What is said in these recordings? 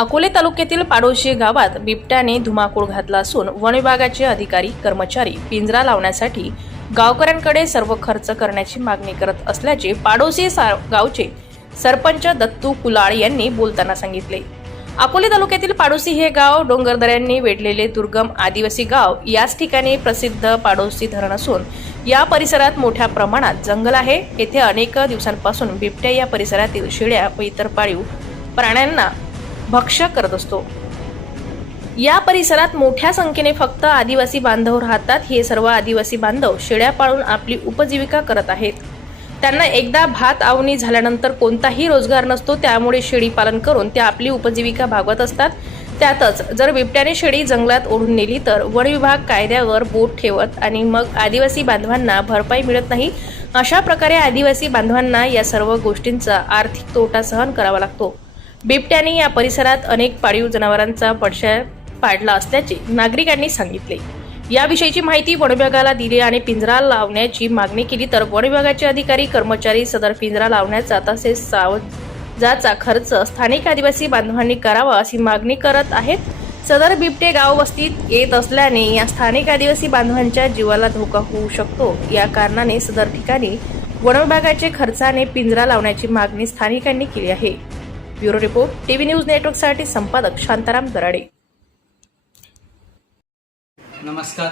अकोले तालुक्यातील पाडोशी गावात बिबट्याने धुमाकूळ घातला असून वन विभागाचे अधिकारी कर्मचारी पिंजरा लावण्यासाठी गावकऱ्यांकडे सर्व खर्च करण्याची मागणी करत असल्याचे पाडोशी सा- गावचे सरपंच दत्तू कुलाळ यांनी बोलताना सांगितले. अकोले तालुक्यातील पाडोशी हे गाव डोंगरदऱ्यांनी वेढलेले दुर्गम आदिवासी गाव. याच ठिकाणी प्रसिद्ध पाडोशी धरण असून या परिसरात मोठ्या प्रमाणात जंगल आहे. येथे अनेक दिवसांपासून बिबट्या या परिसरातील शिड्या व इतर पाळीव प्राण्यांना भक्ष्य करत असतो. या परिसरात मोठ्या संख्येने फक्त आदिवासी बांधव राहतात. हे सर्व आदिवासी बांधव शेळ्या पाळून आपली उपजीविका करत आहेत. त्यांना एकदा भात आवणी झाल्यानंतर कोणताही रोजगार नसतो त्यामुळे शेळी पालन करून ते आपली उपजीविका भागवत असतात. त्यातच जर बिबट्याने शेळी जंगलात ओढून नेली तर वन विभाग कायद्यावर बोट ठेवत आणि मग आदिवासी बांधवांना भरपाई मिळत नाही अशा प्रकारे आदिवासी बांधवांना या सर्व गोष्टींचा आर्थिक तोटा सहन करावा लागतो. बिबट्याने या परिसरात अनेक पाळीव जनावरांचा पडशा पाडला असल्याचे नागरिकांनी सांगितले. याविषयीची माहिती वन विभागाला दिली आणि पिंजरा लावण्याची मागणी केली तर वन विभागाचे अधिकारी कर्मचारी सदर पिंजरा लावण्याचा तसेच सावजाचा खर्च स्थानिक आदिवासी बांधवांनी करावा अशी मागणी करत आहेत. सदर बिबटे गाव वस्तीत येत असल्याने या स्थानिक आदिवासी बांधवांच्या जीवाला धोका होऊ शकतो. या कारणाने सदर ठिकाणी वन विभागाचे खर्चाने पिंजरा लावण्याची मागणी स्थानिकांनी केली आहे. ब्युरो रिपोर्ट टीव्ही न्यूज नेटवर्कसाठी संपादक शांताराम दराडे. नमस्कार.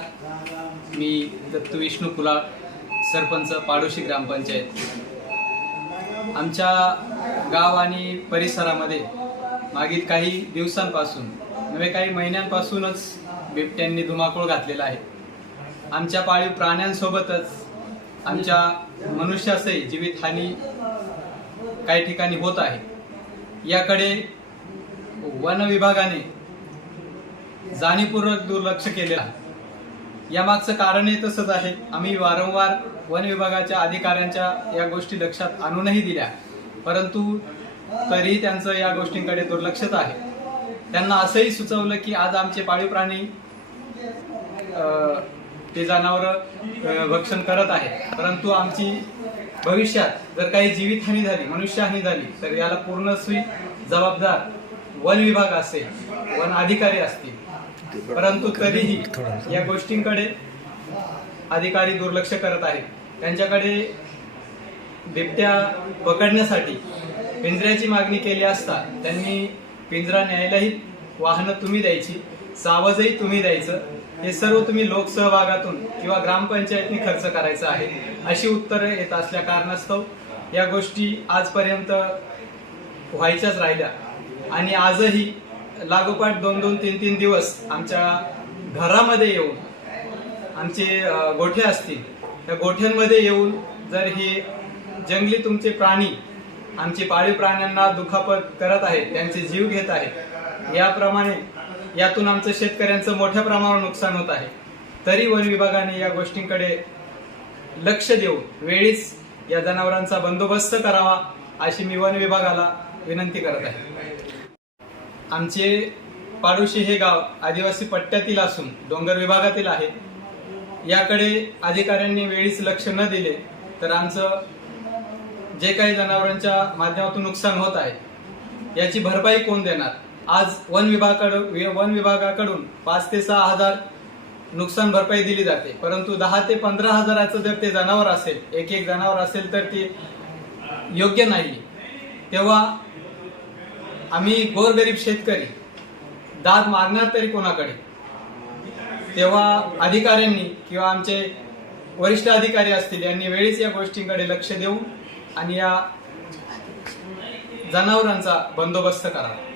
मी दत्तू विष्णू कुलाळ सरपंच पाडोशी ग्रामपंचायत. आमच्या गाव आणि परिसरामध्ये मागील काही दिवसांपासून नव्हे काही महिन्यांपासूनच बिबट्यांनी धुमाकूळ घातलेला आहे. आमच्या पाळीव प्राण्यांसोबतच आमच्या मनुष्यासही जीवितहानी काही ठिकाणी होत आहे. याकडे वन विभागाने जाणीवपूर्वक दुर्लक्ष केलेलं आहे. यामागचं कारणही तसंच आहे. आम्ही वारंवार वन विभागाच्या अधिकाऱ्यांच्या या गोष्टी लक्षात आणूनही दिल्या. परंतु तरीही त्यांचं या गोष्टींकडे दुर्लक्षच आहे. त्यांना असंही सुचवलं की आज आमचे पाळीव प्राणी ते जनावर भक्षण करत आहे परंतु आमची भविष्यात जर काही जीवितहानी झाली मनुष्यहानी झाली तर याला पूर्णस्वी जबाबदार वन विभाग असेल वन अधिकारी असतील. परंतु तरीही या गोष्टींकडे अधिकारी दुर्लक्ष करत आहेत. त्यांच्याकडे बिबट्या पकडण्यासाठी पिंजऱ्याची मागणी केली असता त्यांनी पिंजरा न्यायलाही वाहनं तुम्ही द्यायची. सावजही तुम्ही द्यायचं. हे सर्व तुम्ही लोकसहभागातून किंवा ग्रामपंचायतनी खर्च करायचा आहे अशी उत्तरं येत असल्या कारणास्तव या गोष्टी आजपर्यंत व्हायच्याच राहिल्या. आणि आजही लागोपाठ दोन दोन तीन तीन दिवस आमच्या घरामध्ये येऊन आमचे गोठे असतील त्या गोठ्यांमध्ये येऊन जर हे जंगली तुमचे प्राणी आमचे पाळीव प्राण्यांना दुखापत करत आहेत त्यांचे जीव घेत आहेत याप्रमाणे यातून आमचं शेतकऱ्यांचं मोठ्या प्रमाणावर नुकसान होत आहे. तरी वन विभागाने या गोष्टींकडे लक्ष देऊन वेळीच या जनावरांचा बंदोबस्त करावा अशी मी वन विभागाला विनंती करत आहे. आमचे पाडोशी हे गाव आदिवासी पट्ट्यातील असून डोंगर विभागातील आहे. याकडे अधिकाऱ्यांनी वेळीच लक्ष न दिले तर आमचं जे काही जनावरांच्या माध्यमातून नुकसान होत आहे याची भरपाई कोण देणार? आज वन विभागाकडून वन विभागाकडून पाच ते सहा हजार नुकसान भरपाई दिली जाते. परंतु दहा ते पंधरा हजाराचं जर ते जनावर असेल एक एक जनावर असेल तर ते योग्य नाही. तेव्हा आम्ही गोरगरीब शेतकरी दाद मागणार तरी कोणाकडे? तेव्हा अधिकाऱ्यांनी किंवा आमचे वरिष्ठ अधिकारी असतील यांनी वेळीच या गोष्टींकडे लक्ष देऊन आणि या जनावरांचा बंदोबस्त करावा.